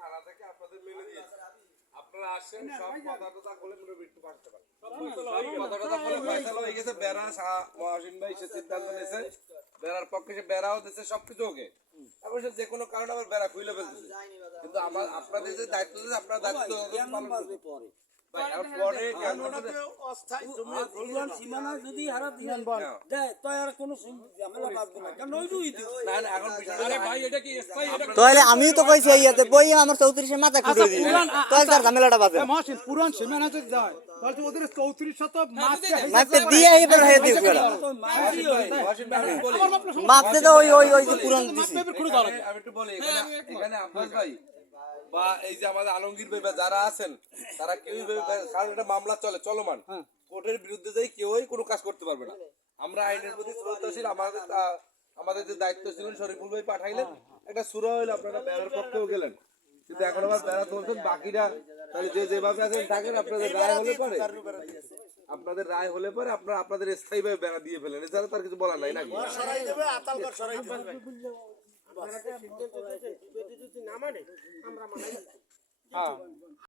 থানা থেকে আপনাদের মেনে দিয়েছে, আপনারা আসছেন সব কথা টথা বলে একটু বাঁচতে পারেন, কথা টথা বলে ফয়সালা হয়ে গেছে। বেড়া মহাসিন ভাই সে সিদ্ধান্ত নিয়েছে, বেড়ার পক্ষে সে বেড়াও দিচ্ছে, সবকিছু ওকে। তারপর সে যে কোনো কারণে আবার বেড়া খুলে ফেলতেছে, কিন্তু আপনাদের যে দায়িত্ব দিয়েছে আপনার দায়িত্ব পালন করতে পরে। তাহলে আমি তো কইছি ইয়াতে বই আমার 34 মাথা খুঁড়ে দিই তাহলে তার ঝামেলাটা বাজে মহসিন পুরান সীমানা যদি যায় তাহলে তো ওদের 34 শত মাপতে দিয়ে এবার হয়ে দিস গেল মাপতে তো ওই যে পুরান দিছি। আমি একটু বলি, এখানে আব্বাস ভাই বা এই যে আমাদের আলমগীর ভাই যারা আছেন তারা কেউই, কারণ এটা মামলা চলমান, কোর্টের বিরুদ্ধে যাই কেউই কোনো কাজ করতে পারবে না। আমরা আইনের প্রতি শ্রদ্ধাশীল, আমাদের যে দায়িত্ব ছিলেন শরীফুল ভাই পাঠাইলেন, একটা সুরা হইলো, আপনারা বেড়ার পক্ষেও গেলেন, কিন্তু এখন আবার বেড়া তুলছেন বাকিরা। তাহলে যে যেভাবে আছেন থাকেন, আপনাদের রায় হলে পরে আপনারা আপনাদের স্থায়ীভাবে বেড়া দিয়ে ফেলেন, এছাড়া তার কিছু বলার নাই নাকি।